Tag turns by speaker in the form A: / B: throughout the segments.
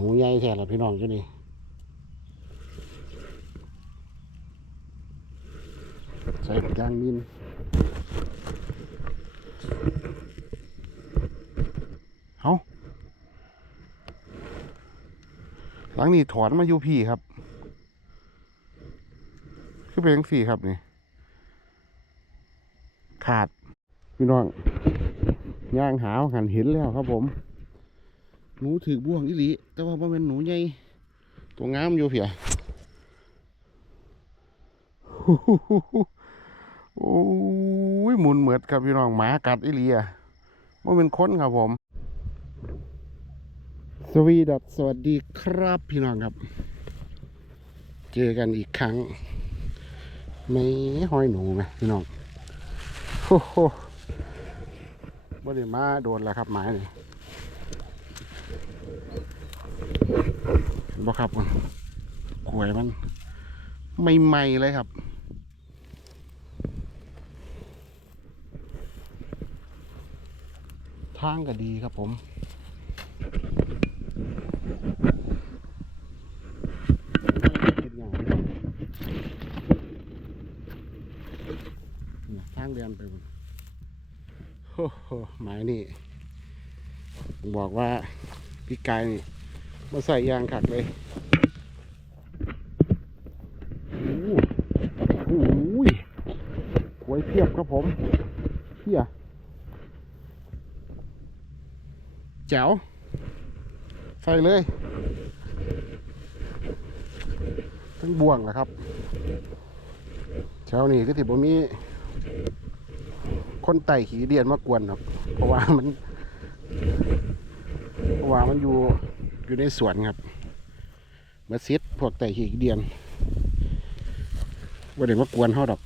A: หูใหญ่แท้ละพี่น้องจ้ะนี่ใส่ยางนินเอาหลังนี้ถอนมาอยู่พี่ครับคือเป็นจังสี่ครับนี่ ขาด พี่น้องย่างหาวหันห็นแล้วครับผม หนูถือบ่วงอีหลีแต่ว่าบ่เป็นหนูใหญ่ตัวงามอยู่เพียโอ้ยหมุนเหมือดครับพี่น้องหมากัดอีหลีอะบ่เป็นคนครับผม สวีดัสสวัสดีครับพี่น้องครับ เจอกันอีกครั้งไม่ห้อยหนูไหมพี่น้องโอ้โหบ่ได้มาโดนแล้วครับหมายนี่ บ่ครับกล้วยมันใหม่ๆเลยครับทางก็ดีครับผม ทางเดินไปบนโอ้โหหมายนี่ บอกว่าพี่กายนี่ มาใส่ยางขัดเลยโอ้โหโอ้ยหวยเพียบครับผมเพียแจ๋ว ใส่เลย ทั้งบ่วงแหละครับแถวนี้ก็ถือว่ามีคนไต่ขี่เดียนมากวนครับ เพราะว่ามัน เพราะว่ามันอยู่ อยู่ในสวนครับมาซิดพวกไต่ขีเดียนว่าเดี๋ยวมากวนเขาดอก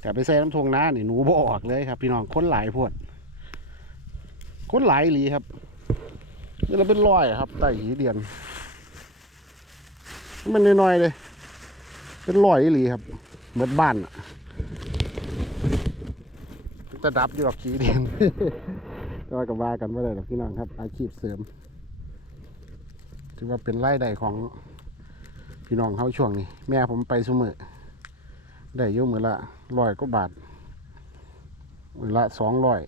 A: แต่ไปใส่น้ำทงน้านี่หนูบ่ออกเลยครับ พี่น้องค้นหลายพวดค้นหลายหลีครับนี่เราเป็นร้อยครับไต่ขีเดียน มันน้อยๆเลย เป็นร้อยหลีครับเหมือนบ้านอะ จะดับอยู่หรอกขี้เดียนก็ว่ากับว่ากันว่าได้หรอกพี่น้องครับ อาชีพเสริม ถือว่าเป็นรายได้ของพี่น้องเขาช่วงนี้ แม่ผมไปสมือได้ยู่มือละร้อยกว่าบาทมือละสองร้อย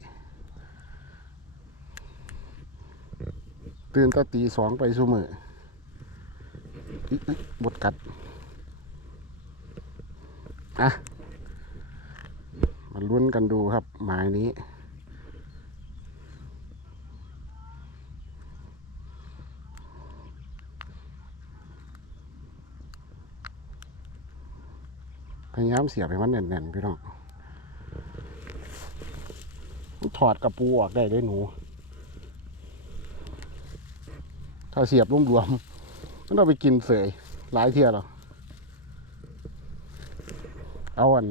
A: ตื่นแตตีสองไปสมืออิ๊ะอิ๊ะบดกัด อะ มาลุ้นกันดูครับ หมายนี้ พยายามเสียบให้มันแน่นๆพี่น้องถอดกระปูออกได้ด้วยหนู ถ้าเสียบรวมๆมันเอาไปกินเสยหลายเที่ยแล้วเอาอัน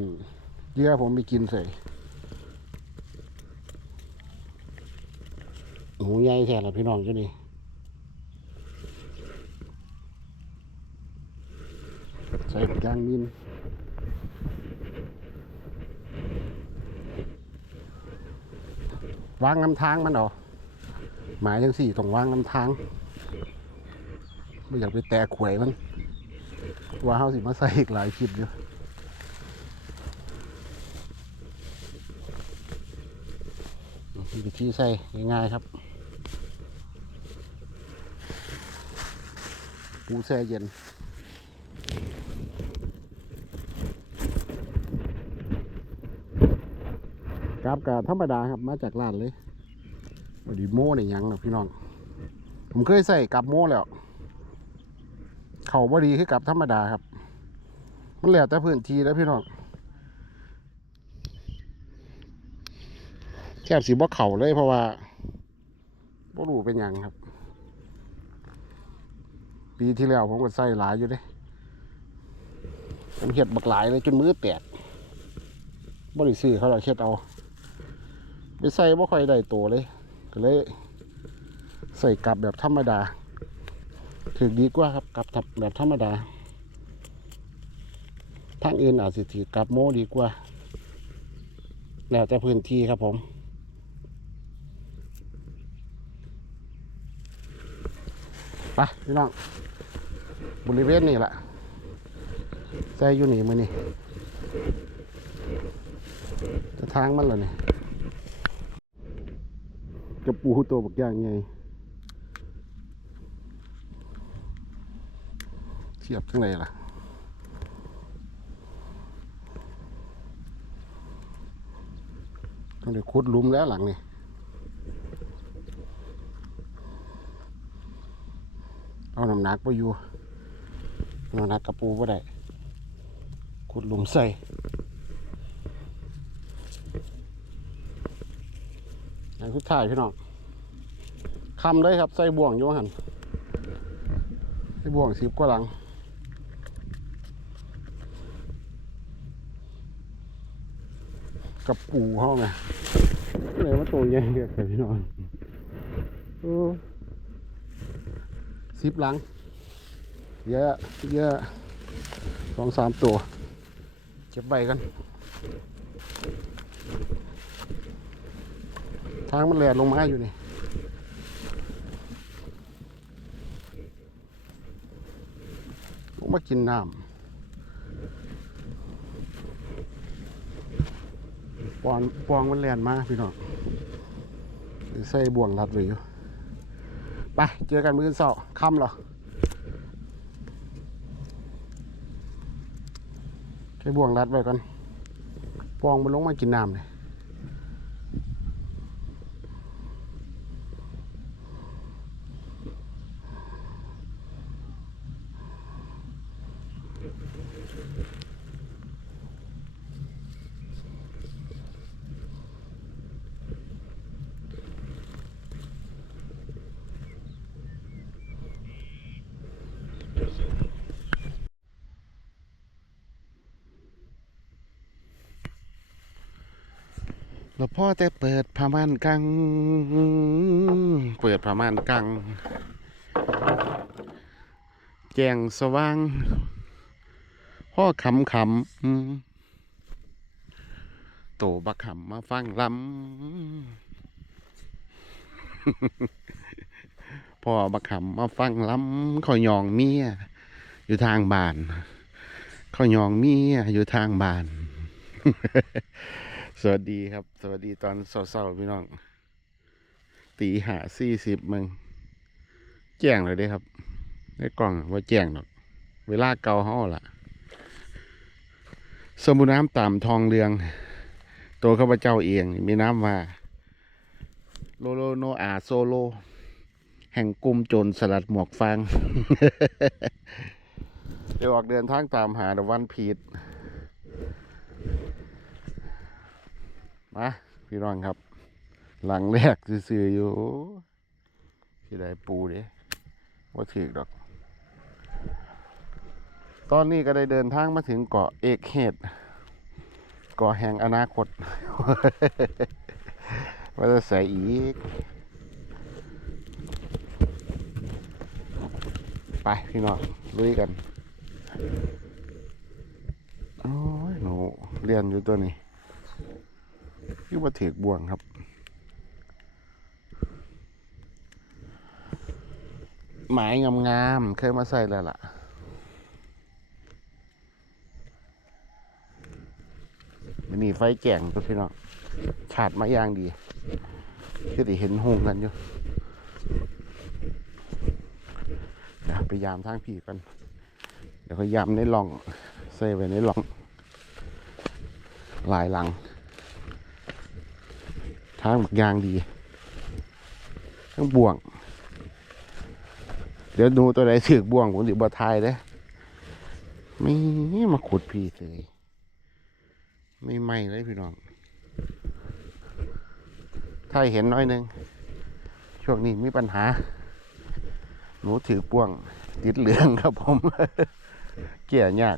A: เยื่อผมไปกินใส่หูใหญ่แท้ละพี่น้องจ้ะนี่ใส่ย่างนินวางน้ำทางมันเหรอหมายจังสี่ต้องวางน้ำทางไม่อยากไปแตะขวยมันว่าเขาสิมาใส่อีกหลายคลิปอยู่ มีวิธีใส่ง่ายๆครับ ปูแช่เย็นกับกาธรรมดาครับมาจากร้านเลยบดีโม่เนี่ยยังนะพี่น้อง ผมเคยใส่กับโม่แล้ว เขาบดีคือกับธรรมดาครับ มันแล้วแต่พื้นที่แล้วพี่น้อง แทบสิบ่เข่าเลยเพราะว่าบ่รู้เป็นหยังครับ ปีที่แล้วผมก็ใส่หลายอยู่เด้ผมเห็ดบักหลายเลยจนมือแตกบ่ได้ซื้อเขาหรอกเฮ็ดเอาไปใส่บ่ค่อยได้โตเลย ก็เลย ใส่กลับแบบธรรมดา ถือดีกว่าครับกลับแบบธรรมดาทางอื่นอาจสิถือกลับโมดีกว่า แล้วแต่พื้นที่ครับผม ไปพี่น้อง บริเวณนี้แหละใส่อยู่นี่มือนี่จะทางมันเหรอเนี่ยกระปูตัวบักอย่างไงเทียบทั้งไหนล่ะต้องได้ขุดลุมแล้วหลังนี่ เอาน้ำหนักไปอยู่น้ำหนักกระปูไ่ได้ขุดหลุมใส่อันสุดท้ายพี่น้องคำเลยครับใส่บ่วงอยู่หันใส่บ่วงสิบกว่าหลังกับปูเขาไงเลยว่าตัวใหญ่เกินไปพี่น้องโอ้ สิบหลัง เยอะเยอะสองสามตัว เก็บใบกัน ทางมันแหลดลงมาอยู่นี่ลงมากินน้ำปอนปองมันแลนมาพี่น้องใส่บ่วงรัดไว้อยู่ ไปเจอกันมื้อเสาร์ค่ำหรอใช้บ่วงรัดไว้ก่อนปองมันลงมากินน้ำเลย แล้วพ่อจะเปิดผ้าม่านกัง เปิดผ้าม่านกัง แจงสว่าง พ่อขำขำโตบักขำมาฟังลำ พ่อบักขำมาฟังลำเขายองเมีย อยู่ทางบ้านเขายองเมียอยู่ทางบ้าน สวัสดีครับ สวัสดีตอนเศร้าๆพี่น้อง ตีหาสี่สิบมึง แจ้งเลยด้ครับในกล่องว่าแจ้งหรอกเวลาเกาเขาล่ะสมุน้ำตามทองเรือง ตัวข้าพเจ้าเอง มีน้ำว่าโลโลโนอาโซโล แห่งกลุ่มโจรสลัดหมวกฟางเดี๋ยวออกเดินทางตามหาวันพีด มาพี่น้องครับ หลังแรกซื่อๆอยู่ที่ได้ปูเด้ว่าถือดอก ตอนนี้ก็ได้เดินทางมาถึงเกาะเอกเฮดเกาะแห่งอนาคต ว่าจะใส่อีก ไปพี่น้องลุยกัน โอ้ยหนูเรียนอยู่ตัวนี้ คือมาเถกบ่วงครับ หมายงามๆเคยมาใส่แล้วล่ะมันนี่ไฟแจ่งตัวพี่น้องฉาดมาอย่างดีที่ได้เห็นหงกันอยู่ยไปยามทางผีกัน เดี๋ยวก็ยามในหล่อง เซไว้ในหล่อง หลายหลังางบักยางดี ทั้งบ่วง เดี๋ยวดูตัวไหนถือกบ่วงผมสิบ่ทายเด้ไม่มาขุดพี่เลยไม่ไหม่เลยพี่น้อง ถ้าเห็นน้อยหนึงช่วงนี้มีปัญหา หนูถือป่วง ติดเหลืองครับผม เกี่ยยาก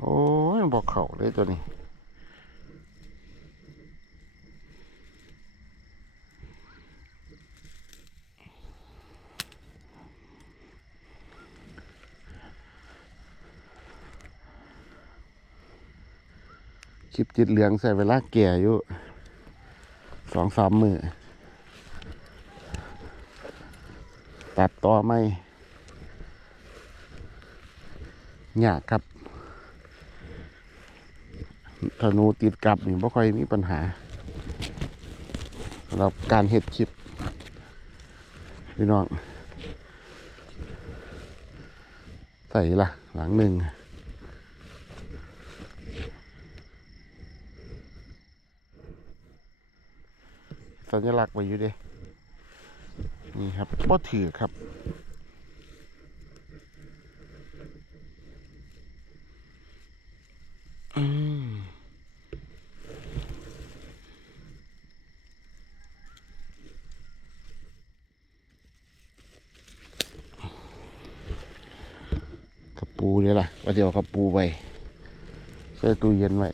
A: โอ้ยบอกเขาเลยตัวนี้ คลิปจิตเหลืองใส่เวลาแก่อยู่สองสามมือตัดต่อไม่ยากครับธนูติดกับนี่ไม่ค่อยมีปัญหาสำหรับการเห็ดคลิปพี่น้อง ใส่ละหลังหนึ่ง สัญลักษณ์ไว้อยู่เด้นี่ครับบ่ถือครับกระปูเนี่ยล่ะว่าเดี๋ยวกระปูไปใส่ตู้เย็นไว้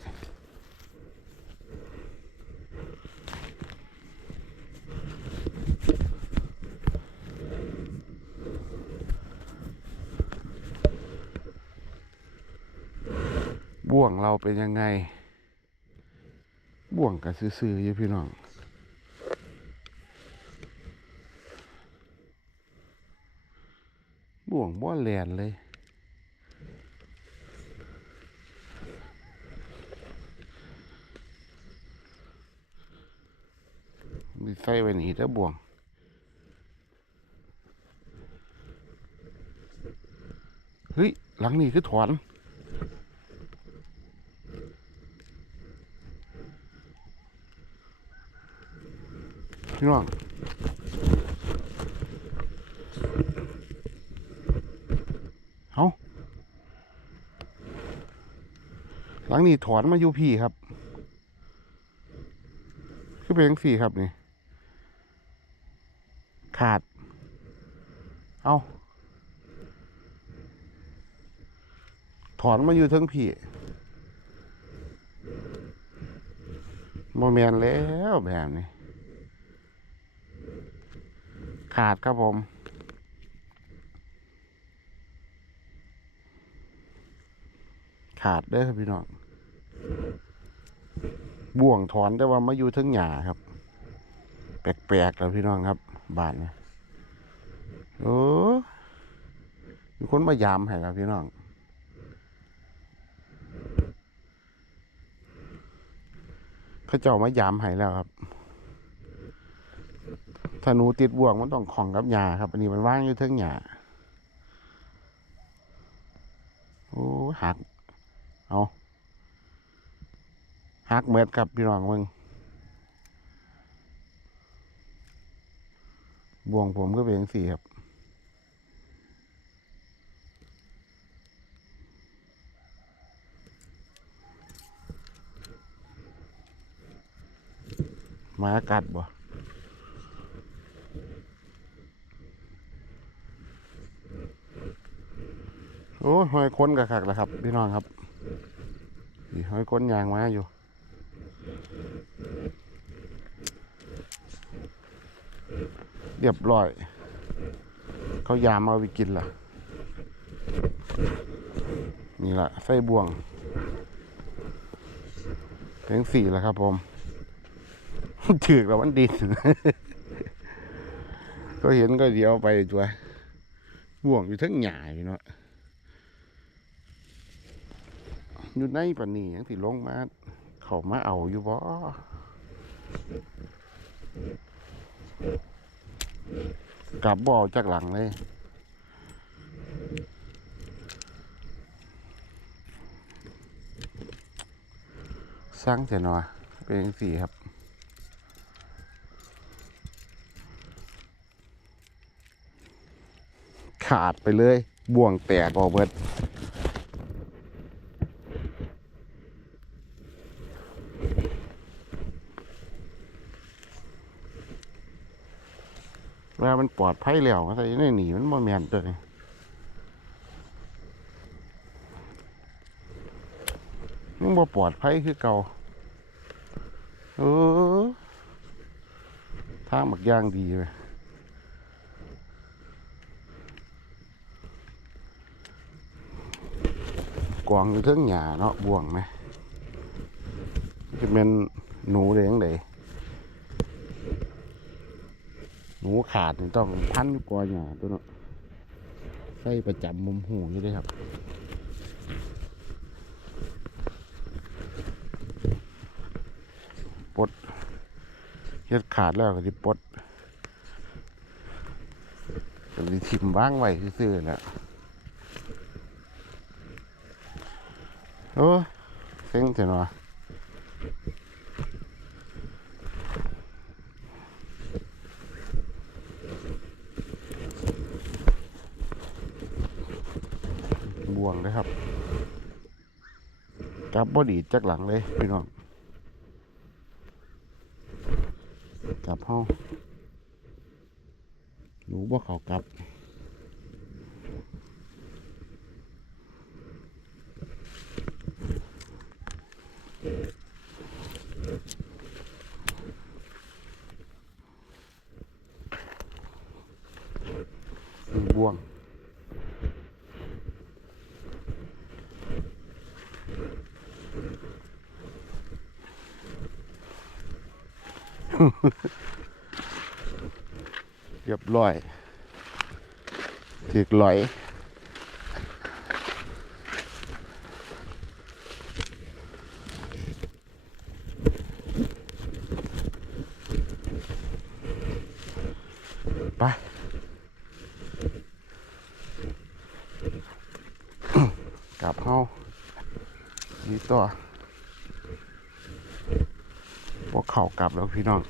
A: บ่วง เราเป็นยังไง บ่วงกับซื่อๆอยู่พี่น้องบ่วงบ่แลนเลยมีใส่ไว้นี่ถ้าบ่วงเฮ้ย หลังนี้คือถอน พี่น้องเอาหลังนี้ถอนมาอยู่พี่ครับ คือเป็นจังสี่ครับนี่ ขาด เอาถอนมาอยู่ทั้งพี่โมแมนแล้วแบบนี้ ขาดครับผม ขาดเด้อครับพี่น้องบ่วงถอนแต่ว่ามาอยู่ทั้งหญ้าครับ แปลกๆแล้วพี่น้องครับ บานเนี่ยโอ้มีคนมายามให้ครับพี่น้องเขาเจ้ามายามให้แล้วครับ ถ้าหนูติดบ่วงมันต้องของกับหญ้าครับ อันนี้มันว่างอยู่เทิงหญ้าโอ้หัก เอาหักเม็ดครับพี่น้องมึงบ่วงผมก็เป็นอย่างสี่ครับมากัดบ่ อ้หอยค้นกับขักแล้วครับ พี่น้องครับนี่หอยค้นยางมาอยู่ เรียบร้อย เขายามเอาไปกินล่ะ นี่ละไส้บ่วงเพลงสี่แล้วครับผมถือกแล้วมันดินก็เห็นก็เดียวไปตัวบ่วงอยู่ทั้งหญ้าอยู่เนาะ อยู่ในปานนี้ยังสิลงมา เขามาเอาอยู่บ่กลับบ่อจากหลังเลยสร้างเสียหน่อเป็นสี่ครับขาดไปเลย บ่วงแตกออกเบิด เวลา มันปลอดภัยแล้วแต่ยังได้หนีมันบ่แมนตัวนี้ยังบ่ปลอดภัยคือเก่าเออทางบักย่างดีเลยกวางอยู่เทิงหญ้าเนาะบ่วงไหมจะเป็นหนูเลี้ยงได หนูขาดนี่ต้องพันกว่าหยาตัวเนาะใส่ประจำมุมหูอยู่เลยครับปดเฮ็ดขาดแล้วก็สิปดก็สิทิมว่างไว้ซื่อๆแหละโอ้เซ็งเถอะเนาะ บ่วงเลยครับกลับบ่ดีจักหลังเลยพี่น้องกลับห้องหนูบ่เขากลับ มีบ่วง เรียบร้อยถึกลอยไปกลับเฮานี่ตัวพวกเขากลับแล้วพี่น้อง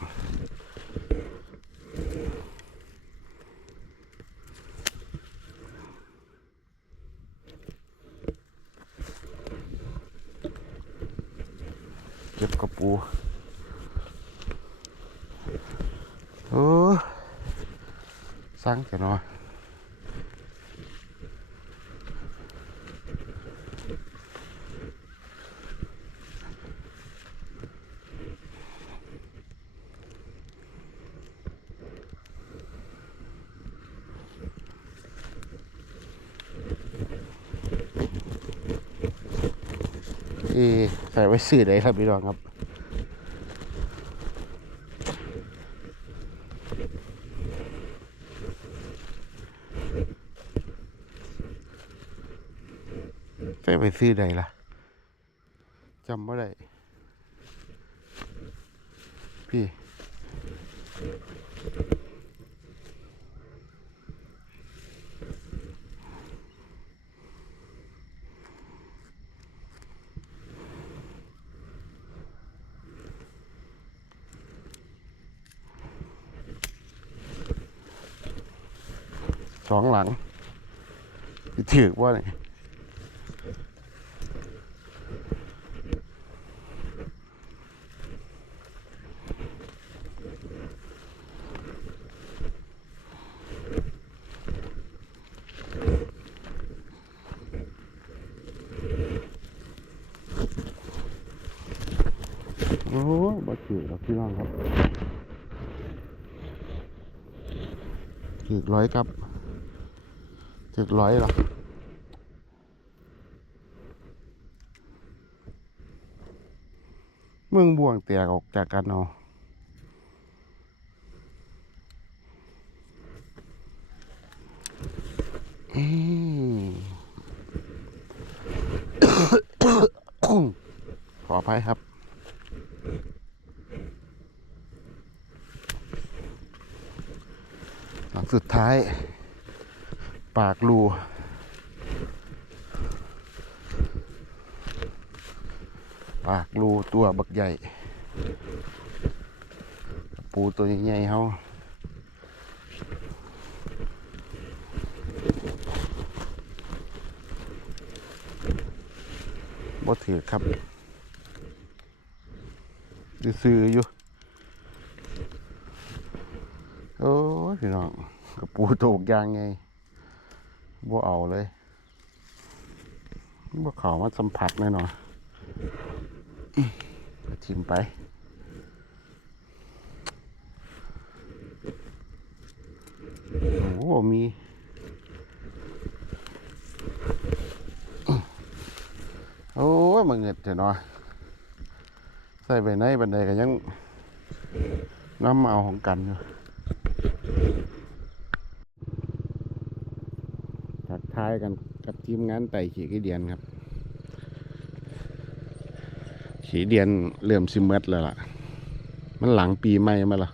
A: เก็บกระปูเออ สั่งกันหน่อยเอใส่ไว้สื่อได้ครับพี่น้องครับ ใส่ไป ซื้อใดล่ะจำไม่ได้พี่ สองหลังถือว่าเนี่ย โอ้ยบ่ถือหรอกพี่น้องครับ ถือร้อยครับถือร้อยหรอเมืองบ่วงแตกออกจากกันเอาอืมขออภัยครับ หลัง สุดท้าย ปากรูปากรูตัวบักใหญ่ ปูตัวใหญ่เขาบ่ถือครับซื้ออยู่ โอ้พี่น้อง กระปูโตกยางไงบ่เอาเลยบ่เขามาสัมผัสแน่นอนทิมไปโอ้โหมีโอ้ยมาเงิดเถอะเนาะใส่ไปในบันไดก็ยังน้ำมาเอาของกันอยู่ทั กันกับทีมงานไต่ขี่กีเดียนครับ ขี่เดียนเริ่มสิมเมดแล้วล่ะ มันหลังปีใหม่มาและ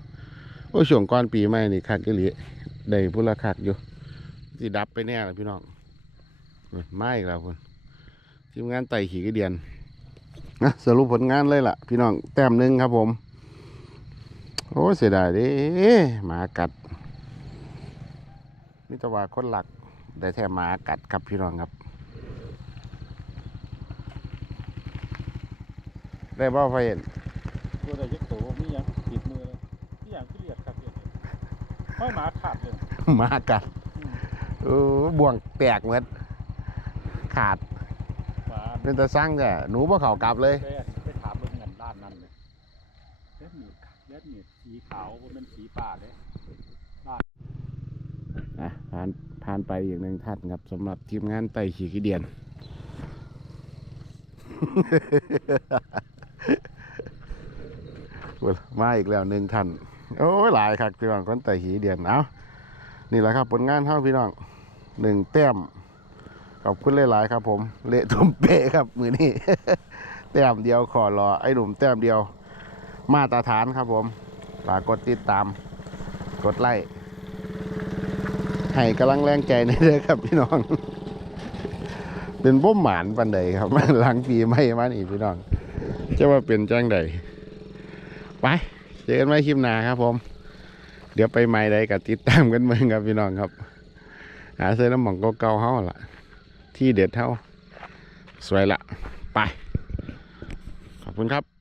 A: โอ้ช่วงก่อนปีใหม่นี่คักอีหลีได้พุละคักอยู่สิดับไปแน่ละพี่น้องเฮ้ยมาอีกแล้วคุณทีมงานไต่ขี่กีเดียนนะสรุปผลงานเลยล่ะ พี่น้องแต้มหนึ่งครับผม โอ้เสียดายดิหมากัดมิตรว่าคนหลัก ได้แท้หมากัดครับพี่น้องครับ ได้บ่ไฟเห็น
B: ตัวใดยักษ์โตมีหยังติดมือเลยมีหยังที่เลียดครับเนี่ยห้อยหมาขาดเลย
A: หมากัดเออบ่วงแตกเหมือนขาด
B: หมา
A: เป็นตาสร้างแต่หนูบ่เขากลับเลย
B: ไปไปถามเบิ่งเงินด้านนั้นเลยเล็ดหมีเล็ดหมีสีขาวบ่แมันสีป่าเลย
A: อะผ่าน ผ่านไปอีกหนึ่งท่านครับสำหรับทีมงานไต่ขี่กีเดียน มาอีกแล้วหนึ่งท่านโอ้ยหลายครับพี่น้องคนไต่ขี่เดียนเอานี่แหละครับผลงานเท่าพี่น้องหนึ่งแต้มขอบคุณหลายๆครับ ผมเละทุ่มเปะครับ มือนี้แต้มเดียวขอรอไอ้หนุ่มแต้มเดียว มาตรฐานครับผมฝากกดติดตาม กดไลค์ ให้กำลังแรงใจในเด้อครับพี่น้อง เป็นบ่หมานปันใดครับหลังปีไม่มานี่พี่น้องจะว่าเป็นจ้างใดไปเจอกันไว้คลิปหน้าครับ ผม เดี๋ยวไปใหม่ใดกับติดตามกันเมืองครับพี่น้องครับ หาเสื้อน้ำหมองเก่าๆเฮาล่ะ ที่เด็ดเท่า สวยละไป ขอบคุณครับ